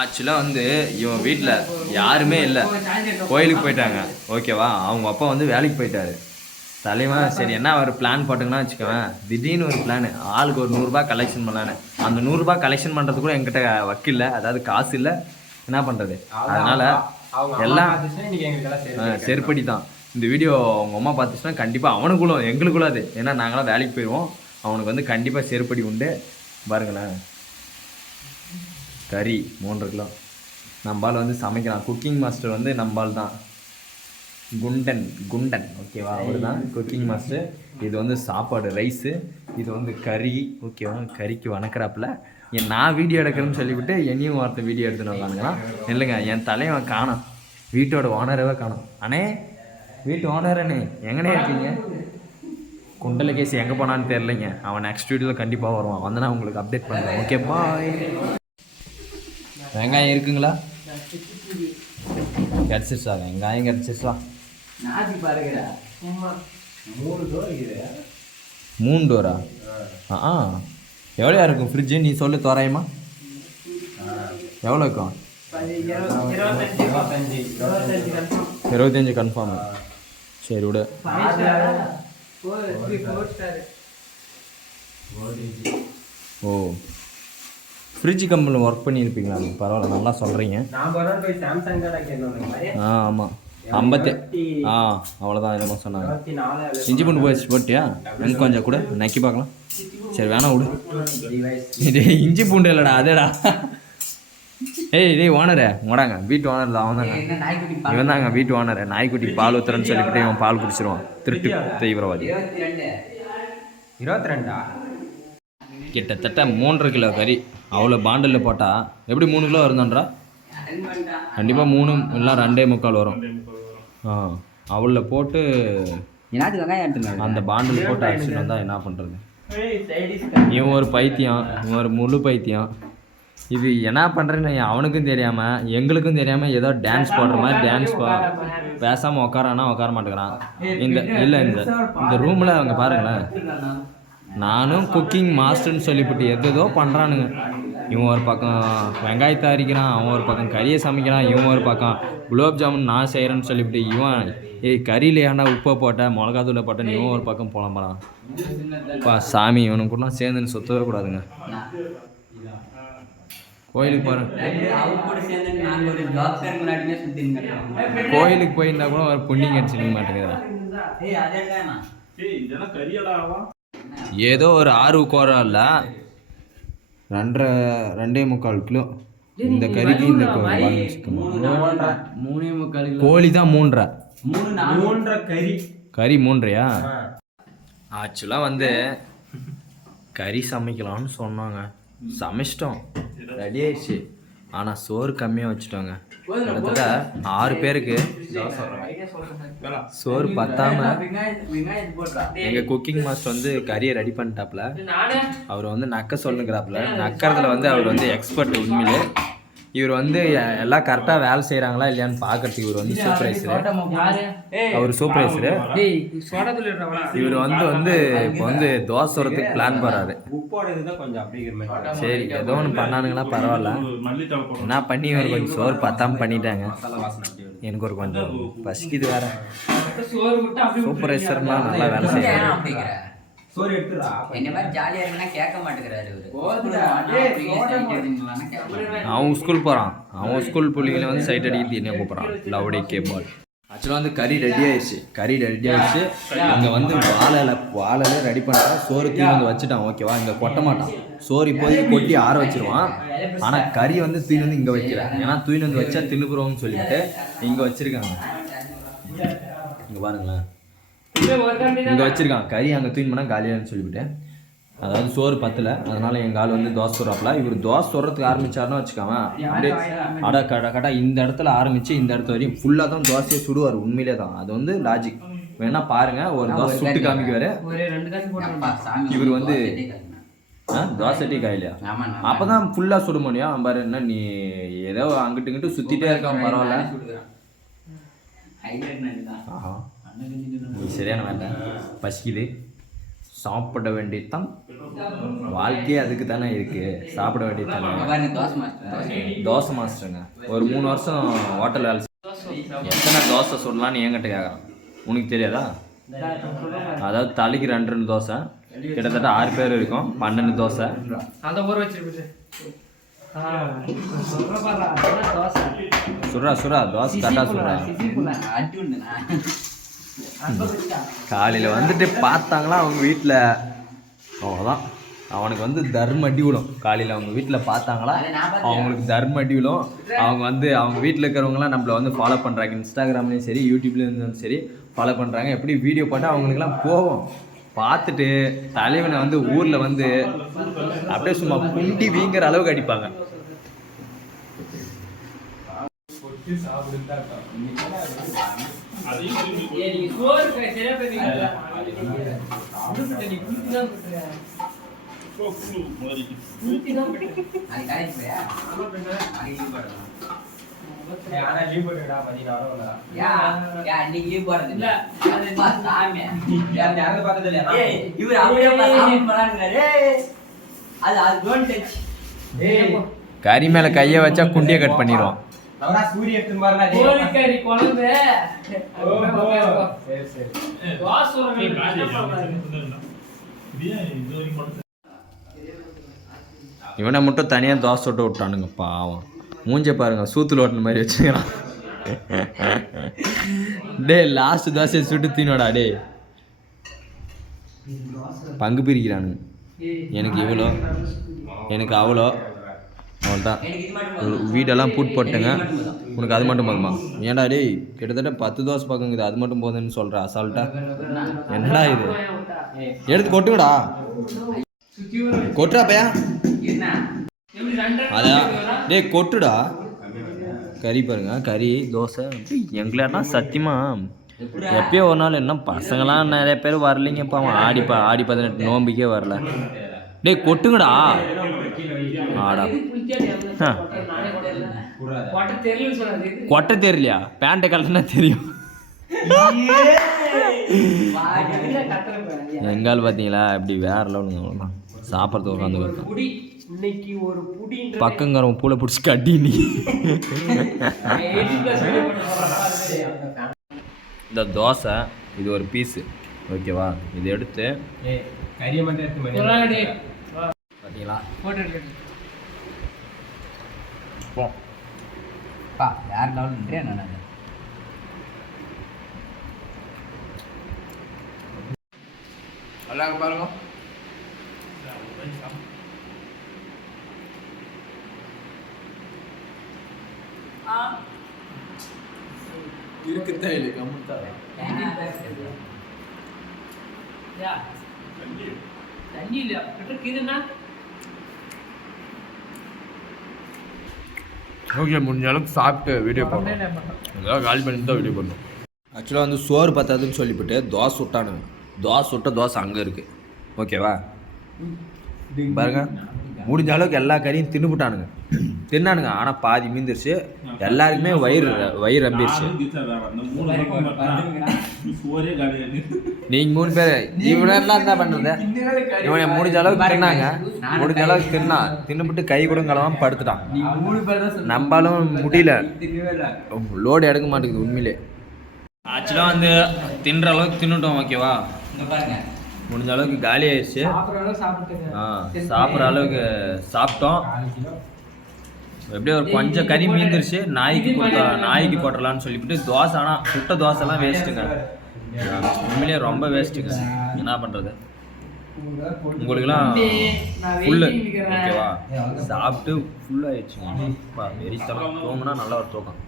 ஆக்சுவலாக வந்து இவன் வீட்டில் யாருமே இல்லை. கோயிலுக்கு போயிட்டாங்க. ஓகேவா? அவங்க அப்பா வந்து வேலைக்கு போயிட்டாரு. தலைவன் சரி என்ன ஒரு பிளான் போட்டுங்கன்னா வச்சுக்கோவேன் திடீர்னு ஒரு பிளான் ஆளுக்கு ஒரு நூறுரூபா கலெக்ஷன் பண்ணலான்னு. அந்த நூறுரூபா கலெக்ஷன் பண்ணுறது கூட என்கிட்ட வக்கில்ல. அதாவது காசு இல்லை. என்ன பண்ணுறது அதனால எல்லாம் செருப்படி தான். இந்த வீடியோ அவங்க அம்மா பார்த்துச்சுன்னா கண்டிப்பாக அவனுக்குள்ள எங்களுக்குள்ள அது. ஏன்னா நாங்களாம் வேலைக்கு போயிடுவோம் அவனுக்கு வந்து கண்டிப்பாக செருப்படி உண்டு. பாருங்களேன். கறி மூன்று கிலோ. நம்பால் வந்து சமைக்கிறான் குக்கிங் மாஸ்டர் வந்து நம்பால் தான். குண்டன் குண்டன். ஓகேவா அவர் தான் குக்கிங் மாஸ்டர் இது வந்து சாப்பாடு ரைஸு இது வந்து கறி. ஓகேவா கறிக்கு வணக்கறாப்புல. என் நான் வீடியோ எடுக்கிறேன்னு சொல்லிவிட்டு என்னையும் ஒருத்தர் வீடியோ எடுத்துன்னு வந்தானுங்களாம் இல்லைங்க என் தலைவன் காணோம். வீட்டோட ஓனரவே காணோம். அண்ணே வீட்டு ஓனரண்ணே எங்கனே இருக்கீங்க? குண்டலகேசி எங்கே போனான்னு தெரிலங்க அவன் நெக்ஸ்ட் வீடியோவில் கண்டிப்பாக வருவான். வந்து நான் உங்களுக்கு அப்டேட் பண்ணுறேன் ஓகே பாய் வெங்காயம் இருக்குங்களா? கிடச்சிருச்சா? வெங்காயம் கிடச்சிருச்சா? மூணு டோர் இருக்குது. மூணு டோரா ஆ? ஆ. எவ்வளோ இருக்கும் ஃப்ரிட்ஜு நீ சொல்லு தோராயமா. எவ்வளோ இருக்கும்? இருபத்தஞ்சி. கன்ஃபார்ம் சரி விடு. ஓ. ஃப்ரிட்ஜ் கம்பெனியில் ஒர்க் பண்ணியிருப்பீங்களா? பரவாயில்ல நல்லா சொல்கிறீங்க ஆ ஆமாம் ஐம்பத்தி ஆ அவ்வளோதான் என்னமோ சொன்னாங்க. இஞ்சி பூண்டு போயிடுச்சு போட்டியா? எனக்கு கொஞ்சம் கூட நக்கி பார்க்கலாம். சரி வேணாம் விடு. இது இஞ்சி பூண்டு இல்லைடா அதேடா. ஏய் டேய் ஓனரே முடாங்க வீட்டு ஓனர் தான் அவன் தாங்க இவன் தாங்க வீட்டு ஓனர் நாய்க்குட்டி பால் ஊத்துறேன்னு சொல்லிவிட்டு இவன் பால் குடிச்சிருவான். திருட்டு தீவிரவாதி. இருபத்தி ரெண்டா? கிட்டத்தட்ட மூன்றரை கிலோ கறி. அவ்வளோ பாண்டில் போட்டால் எப்படி மூணு கிலோ வருதான்றா? கண்டிப்பாக மூணு இல்லை ரெண்டே முக்கால் வரும். ஆ அவளில் போட்டு அந்த பாண்டில் போட்டு அடிச்சுட்டு வந்தால் என்ன பண்ணுறது இவன் ஒரு பைத்தியம் இவன் ஒரு முழு பைத்தியம். இது என்ன பண்ணுறேன்னு அவனுக்கும் தெரியாமல் எங்களுக்கும் தெரியாமல் ஏதோ டான்ஸ் போடுற மாதிரி டான்ஸ் போ பேசாமல் உட்காரானா உட்கார மாட்டேங்கிறான். இந்த இல்லை இந்த இந்த ரூமில் அவங்க பாருங்களேன். நானும் குக்கிங் மாஸ்டர்னு சொல்லிவிட்டு எதேதோ பண்ணுறானுங்க இவன் ஒரு பக்கம் வெங்காயத்தை அரிக்கிறான் அவன் ஒரு பக்கம் கறியை சமைக்கிறான் இவன் ஒரு பக்கம் குலோப் ஜாமுன் நான் செய்கிறேன்னு சொல்லிவிட்டு இவன் ஏய் கறியில் ஏன்டா உப்பை போட்ட மிளகாத்தூளை போட்டேன்னு இவன் ஒரு பக்கம் புலம்புறான். பா சாமி இவனுக்குலாம் சேர்ந்துன்னு சுத்தவே கூடாதுங்க. கோயிலுக்கு போகிறேன் கூட கோயிலுக்கு போயிருந்தா கூட ஒரு புண்ணியம் அதே தானா ஏதோ ஒரு ஆறு கோரம் இல்லை. ரெண்டரை ரெண்டே முக்கால் கிலோ. இந்த கறிக்கு இந்த. மூணே முக்கால் கோழி தான் மூன்றரை. கறி. கறி மூன்றையா ஆக்சுவலாக வந்து கறி சமைக்கலாம்னு சொன்னாங்க. சமைச்சிட்டோம். ரெடி ஆயிடுச்சு. ஆனால் சோறு கம்மியாக வச்சுட்டோங்க. கிட்டத்தட்ட ஆறு பேருக்கு சோறு பத்தாம எங்கள் குக்கிங் மாஸ்டர் வந்து கறியை ரெடி பண்ணிட்டாப்புல அவர் வந்து நக்க சொல்லுங்கிறாப்புல நக்கறதுல வந்து அவர் வந்து எக்ஸ்பர்ட் உண்மையிலே. இவர் வந்து எல்லாம் கரெக்டாக வேலை செய்கிறாங்களா இல்லையான்னு பார்க்கறதுக்கு இவர் வந்து சூப்பர்வைசரு அவர் சூப்பர்வைசரு இவர் வந்து வந்து இப்போ வந்து தோசை சுடுறதுக்கு பிளான் மாதிரி சரி ஏதோ ஒன்று பண்ணானுங்களா பரவாயில்ல. என்ன பண்ணி ஒரு கொஞ்சம் சோறு பத்தாம பண்ணிட்டாங்க. எனக்கு ஒரு கொஞ்சம் பசிக்குது வேற. சூப்பர்வைசர்னா நல்லா வேலை அப்படிங்கிற? சோறு எடுத்துடா என்ன மாதிரி ஜாலியா இருக்குன்னா கேட்க மாட்டேங்கிறாரு இவரு அவன் ஸ்கூல் போகிறான் அவன் ஸ்கூல் பிள்ளைங்களை வந்து சைட் அடிக்கிறது என்ன கூப்பிட்றான்? லவுடே கேபால் ஆக்சுவலாக வந்து கறி ரெடி ஆயிடுச்சு. கறி ரெடி ஆயிடுச்சு. இங்கே வந்து வாழைல வாழைல ரெடி பண்ணிட்டா சோறு தீ வந்து வச்சுட்டான். ஓகேவா இங்கே கொட்ட மாட்டான். சோறு இப்போதைக்கு கொட்டி ஆற வச்சிருவான். ஆனால் கறி வந்து தூய் வந்து இங்கே வைக்கிறேன் ஏன்னா தூய் வந்து வச்சா தின்னுக்குறோம்னு சொல்லிட்டு இங்கே வச்சிருக்காங்க. இங்கே பாருங்களேன். இங்கே வச்சிருக்கான் கறி அங்கே தூயின் பண்ணால் காலியான்னு சொல்லிவிட்டு அதாவது சோறு பத்தல. அதனால எங்கள் ஆள் வந்து தோசை சுடுறாப்புல இவர் தோசை சுடுறதுக்கு ஆரம்பிச்சாருன்னு வச்சுக்காம அப்படியே அட கட கடா இந்த இடத்துல ஆரம்பிச்சு இந்த இடத்து வரையும் ஃபுல்லாக தான் தோசையை சுடுவார். உண்மையிலே தான். அது வந்து லாஜிக் வேணா பாருங்க. ஒரு தோசை சுட்டு காமிக்குவாரு. இவர் வந்து ஆ? தோசை டீ காயிலையா? ஆமா அப்போ தான் ஃபுல்லாக சுட முடியும். பாரு என்ன நீ ஏதோ அங்கிட்டு இங்கிட்டு சுற்றிட்டே இருக்கான் பரவாயில்ல. சரியான வேண்டாம் பசிக்குது. சாப்பிட வேண்டியதுதான் வாழ்க்கையே அதுக்கு தானே இருக்கு. சாப்பிட வேண்டியது தானே. பாருங்க தோசை மாஸ்டர்? தோசை தோசை மாஸ்டருங்க. ஒரு மூணு வருஷம் ஹோட்டல் வேலை. எத்தனை தோசை சுடலான்னு என்கிட்ட கேட்குறான் உனக்கு தெரியாதா? அதாவது தலைக்கு ரெண்டு ரெண்டு தோசை கிட்டத்தட்ட ஆறு பேர் இருக்கும். பன்னெண்டு தோசை. அந்த அதெல்லாம் தோசை. சுடுறா சுடுறா. தோசை காலையில் வந்துட்டு பார்த்தாங்களா அவங்க வீட்டில் அவ்வளோதான் அவனுக்கு வந்து தர்ம அடி விடும் காலையில் அவங்க வீட்டில் பார்த்தாங்களா அவங்களுக்கு தர்ம அடி விடும் அவங்க வந்து அவங்க வீட்டில் இருக்கிறவங்களாம் நம்மளை வந்து ஃபாலோ பண்ணுறாங்க இன்ஸ்டாகிராம்லேயும் சரி யூடியூப்லேயும் இருந்தாலும் சரி ஃபாலோ பண்ணுறாங்க எப்படி வீடியோ போட்டால் அவங்களுக்குலாம் போவோம் பார்த்துட்டு தலைவனை வந்து ஊரில் வந்து அப்படியே சும்மா குண்டி வீங்கிற அளவுக்கு அடிப்பாங்க. ஏய், ஆனா லீவ் போட்டுடா பதினாறு லீவ் போடுறது இல்ல, சாமி யாரும் இவர் அப்படியே பண்ணாருங்கிறாரு அது அது டோன்ட் டச் கறி மேல கையை வச்சா குண்டிய கட் பண்ணிடுவான் அவரா சூரிய எடுத்து பாருடா கோழிக்கறி குழம்பு. சரி சரி. இவனை மட்டும் தனியாக தோசை சுட்டு விட்டானுங்க பாவம். மூஞ்ச பாருங்க சூத்துல ஓட்டின மாதிரி வச்சுக்கிறான். டேய் லாஸ்ட் தோசையை சுட்டு தீனோடா டேய். பங்கு பிரிக்கிறானுங்க. எனக்கு இவ்வளோ எனக்கு அவ்வளோ. அவ்வளோதான் வீடெல்லாம் பூட் போட்டுங்க. உனக்கு அது மட்டும் போதுமா ஏன்டா டேய் கிட்டத்தட்ட பத்து தோசை பக்கங்குது அது மட்டும் போதுன்னு சொல்கிற அசால்ட்டா. என்னடா இது? எடுத்து கொட்டுங்கடா. கொட்டுறா பையா. என்ன? எப்படி ரெண்டு ரெண்டு அதான்? டேய் கொட்டுடா. கறி பாருங்க கறி தோசை. எங்களெல்லாம் சத்தியமா? எப்பயோ ஒரு நாள் என்ன பசங்களாம் நிறைய பேர் வரலைங்க பாவம் ஆடி ப ஆடி பதினெட்டு நோம்பிக்கே வரல. டேய் கொட்டுங்கடா. ஆடா. கொட்டை தெரியலையா? பேண்ட்டை கலட்டினா தெரியும். எங்கால் பார்த்தீங்களா? இப்படி வேற லெவலுங்க சாப்பிட்றது உட்காந்து ஒரு புடி இன்னைக்கு ஒரு பக்கங்கிறவன் பூளை பிடிச்சி கட்டி நீ. இந்த தோசை இது ஒரு பீஸு ஓகேவா இது எடுத்து கறியை மட்டும் எடுத்து மணி பார்த்தீங்களா பா. வேற லெவல் நின்றே நான் அல்லாங்க பாருங்க. இருக்குதான் இல்லை கம்முத்தான் தண்ணி இல்ல கிட்ட இதுன்னா ஓகே முடிஞ்ச அளவுக்கு சாப்பிட்டு வீடியோ பண்ணணும் ஏதாவது காலி பண்ணிட்டு தான் வீடியோ பண்ணணும் ஆக்சுவலாக வந்து சோறு பத்தாதுன்னு சொல்லிவிட்டு தோசை சுட்டானுங்க. தோசை சுட்ட தோசை அங்கே இருக்குது ஓகேவா பாருங்க. முடிஞ்ச அளவுக்கு எல்லா கறியும் தின்னுபிட்டானுங்க. தின்னானுங்க. ஆனால் பாதி மீந்துருச்சு. எல்லாருக்குமே வயிறு வயிறு ரம்பிருச்சு. நீங்கள் மூணு பேர் இவனெல்லாம் என்ன பண்ணுறது இவனை முடிஞ்ச அளவுக்கு தின்னாங்க. முடிஞ்ச அளவுக்கு தின்னா. தின்னுபிட்டு கை கூட கலவாம படுத்துட்டான். நீ மூணு பேர் தான் சொன்ன நம்மளாலும் முடியல. லோடு எடுக்க மாட்டேங்குது உண்மையிலே. ஆக்சுவலாக வந்து தின்ற அளவுக்கு தின்னுட்டோம் ஓகேவா இங்க பாருங்க. முடிஞ்ச அளவுக்கு காலி ஆயிடுச்சு. ஆ சாப்பிட்ற அளவுக்கு சாப்பிட்டோம். எப்படியோ ஒரு கொஞ்சம் கறி மீந்துருச்சு. நாய்க்கு கொடுத்தா நாய்க்கு போட்டுடலான்னு சொல்லிவிட்டு தோசை ஆனால் சுட்ட தோசைலாம் வேஸ்ட்டுங்க. உண்மையிலேயே ரொம்ப வேஸ்ட்டுங்க என்ன பண்ணுறது உங்களுக்குலாம் நான் ஃபுல்லு. ஓகேவா? சாப்பிட்டு ஃபுல்லாகிடுச்சுங்க வெறித்தனம். தூங்குனா நல்ல ஒரு தூக்கம்.